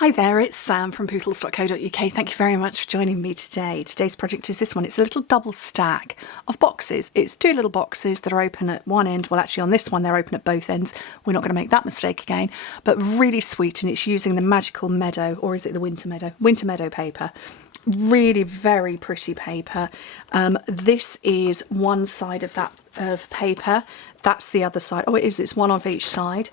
Hi there, it's Sam from Pootles.co.uk. Thank you very much for joining me today. Today's project is this one. It's a little double stack of boxes. It's two little boxes that are open at one end. Well, actually on this one they're open at both ends. We're not going to make that mistake again, but really sweet, and it's using the Magical Meadow, or is it the Winter Meadow? Winter Meadow paper. Really very pretty paper. This is one side of that paper. That's the other side. Oh, it is. It's one of each side.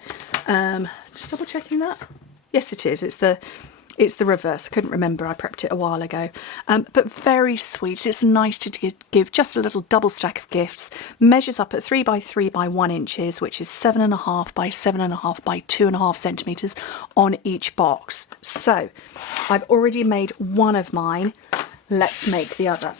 Just double checking that. Yes, it is. It's the reverse. I couldn't remember. I prepped it a while ago. But very sweet. It's nice to give just a little double stack of gifts. Measures up at 3 by 3 by 1 inches, which is 7.5 by 7.5 by 2.5 centimetres on each box. So I've already made one of mine. Let's make the other.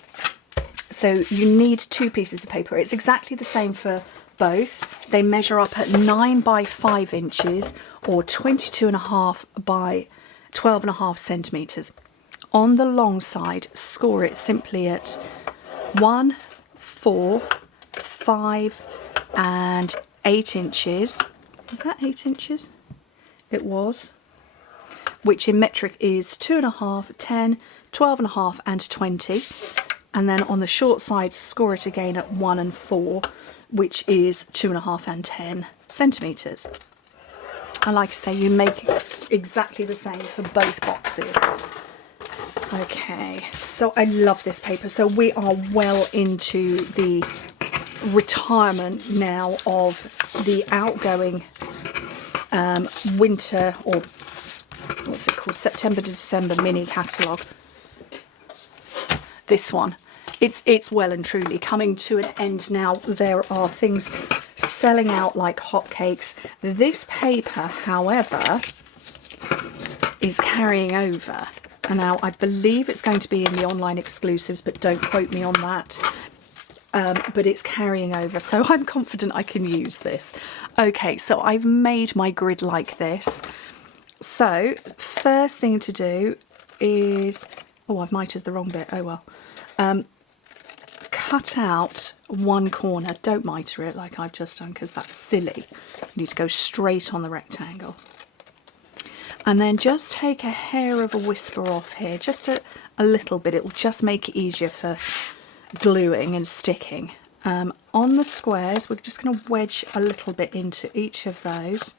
So you need two pieces of paper. It's exactly the same for both. They measure up at 9 by 5 inches or 22.5 by 12.5 centimetres. On the long side, score it simply at 1, 4, 5 and 8 inches. Was that 8 inches? It was. Which in metric is 2.5, 10, 12.5 and 20. And then on the short side, score it again at 1 and 4, which is 2.5 and 10 centimetres. And like I say, you make exactly the same for both boxes. Okay, so I love this paper. So we are well into the retirement now of the outgoing winter, or what's it called, September to December mini catalogue. This one. It's well and truly coming to an end now. There are things selling out like hotcakes. This paper, however, is carrying over. And now I believe it's going to be in the online exclusives, but don't quote me on that. But it's carrying over, so I'm confident I can use this. Okay, so I've made my grid like this. So first thing to do is, oh, I might have the wrong bit, oh well. Cut out one corner. Don't mitre it like I've just done, because that's silly. You need to go straight on the rectangle. And then just take a hair of a whisper off here, just a little bit. It will just make it easier for gluing and sticking. On the squares, we're just going to wedge a little bit into each of those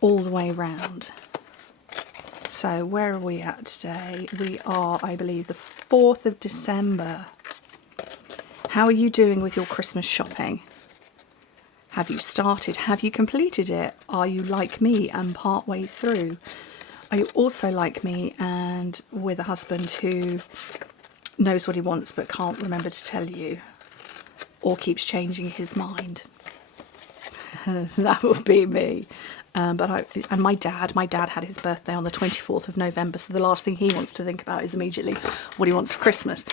all the way round. So where are we at today? We are, I believe, the 4th of December. How are you doing with your Christmas shopping? Have you started? Have you completed it? Are you like me and part way through? Are you also like me and with a husband who knows what he wants but can't remember to tell you, or keeps changing his mind? That will be me. And my dad had his birthday on the 24th of November, so the last thing he wants to think about is immediately what he wants for Christmas.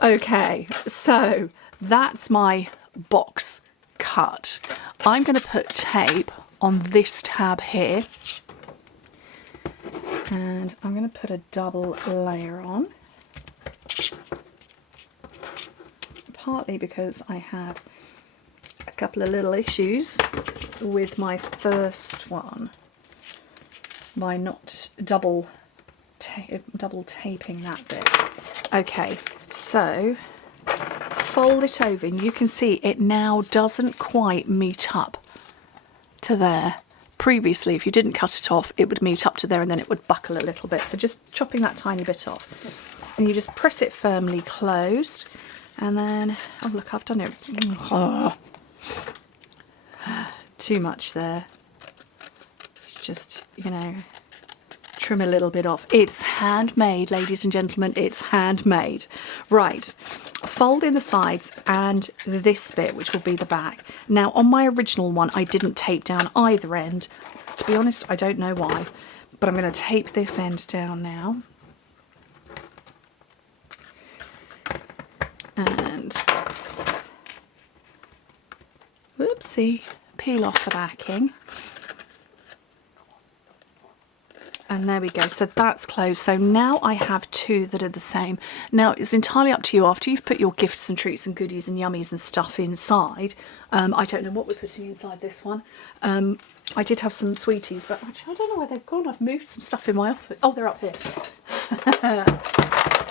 Okay, so that's my box cut. I'm going to put tape on this tab here, and I'm going to put a double layer on, partly because I had a couple of little issues with my first one by not double taping that bit. Okay, so fold it over, and you can see it now doesn't quite meet up to there. Previously, if you didn't cut it off, it would meet up to there and then it would buckle a little bit. So just chopping that tiny bit off, and you just press it firmly closed, and then, oh look, I've done it. Oh. Too much there. It's just, you know, trim a little bit off. It's handmade, ladies and gentlemen, it's handmade. Right, fold in the sides and this bit, which will be the back. Now on my original one I didn't tape down either end. To be honest, I don't know why, but I'm going to tape this end down now. And whoopsie, peel off the backing. And there we go. So that's closed. So now I have 2 that are the same. Now it's entirely up to you after you've put your gifts and treats and goodies and yummies and stuff inside. I don't know what we're putting inside this one. I did have some sweeties, but actually I don't know where they've gone. I've moved some stuff in my office. Oh, they're up here.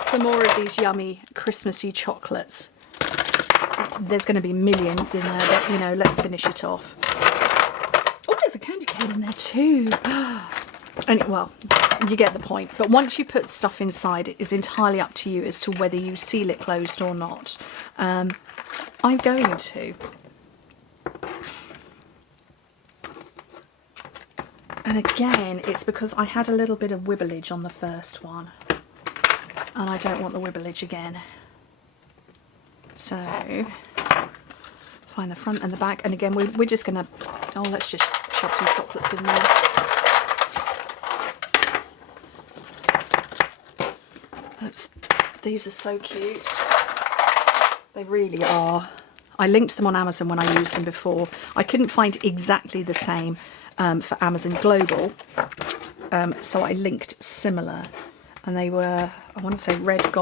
Some more of these yummy Christmassy chocolates. There's going to be millions in there, but you know, let's finish it off. Oh, there's a candy cane in there too. And well, you get the point. But once you put stuff inside, it is entirely up to you as to whether you seal it closed or not. I'm going to. And again, it's because I had a little bit of wibblage on the first one. And I don't want the wibblage again. So, find the front and the back. And again, we're just going to... Oh, let's just shove some chocolates in there. These are so cute. They really are. I linked them on Amazon when I used them before. I couldn't find exactly the same for Amazon Global, so I linked similar, and they were, I want to say red,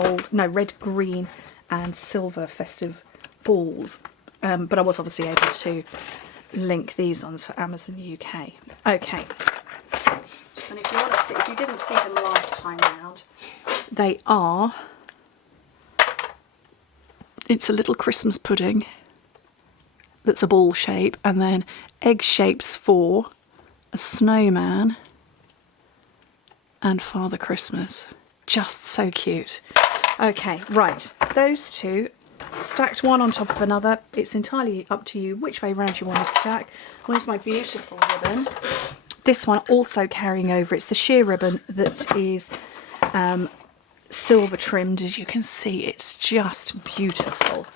green and silver festive balls, but I was obviously able to link these ones for Amazon UK. Okay, and if you want to see, if you didn't see them last time round, they are, it's a little Christmas pudding that's a ball shape, and then egg shapes for a snowman and Father Christmas. Just so cute. Okay, right, those 2 stacked one on top of another. It's entirely up to you which way round you want to stack. Where's my beautiful ribbon? This one also carrying over. It's the sheer ribbon that is silver trimmed. As you can see, it's just beautiful.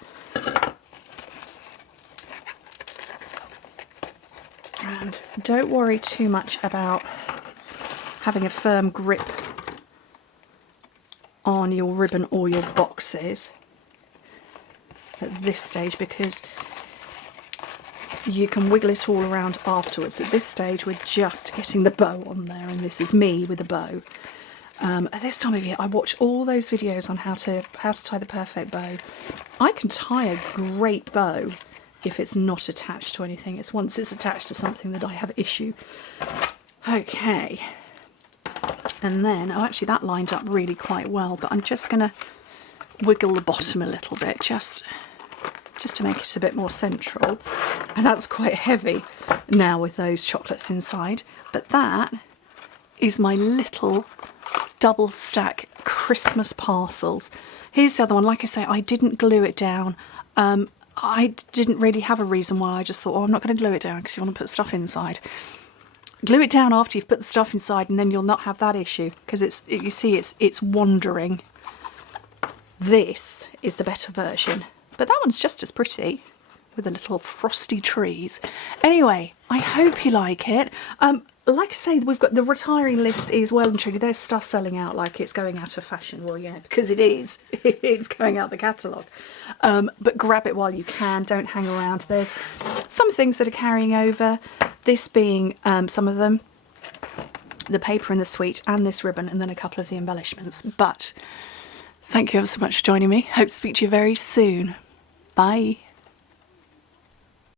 And don't worry too much about having a firm grip on your ribbon or your boxes at this stage, because you can wiggle it all around afterwards. At this stage we're just getting the bow on there, and this is me with a bow. At this time of year I watch all those videos on how to tie the perfect bow. I can tie a great bow if it's not attached to anything. It's once it's attached to something that I have issue. Okay, and then, oh actually that lined up really quite well, but I'm just going to wiggle the bottom a little bit just to make it a bit more central. And that's quite heavy now with those chocolates inside, but that is my little double stack Christmas parcels. Here's the other one. Like I say, I didn't glue it down. I didn't really have a reason why. I just thought, oh, I'm not going to glue it down because you want to put stuff inside. Glue it down after you've put the stuff inside, and then you'll not have that issue, because you see it's wandering. This is the better version, but that one's just as pretty with the little frosty trees. Anyway, I hope you like it. Like I say, we've got the retiring list is well and truly, there's stuff selling out like it's going out of fashion. Well, yeah, because it is. It's going out the catalogue. But grab it while you can. Don't hang around. There's some things that are carrying over. This being some of them, the paper and the sweet and this ribbon, and then a couple of the embellishments. But thank you ever so much for joining me. Hope to speak to you very soon. Bye.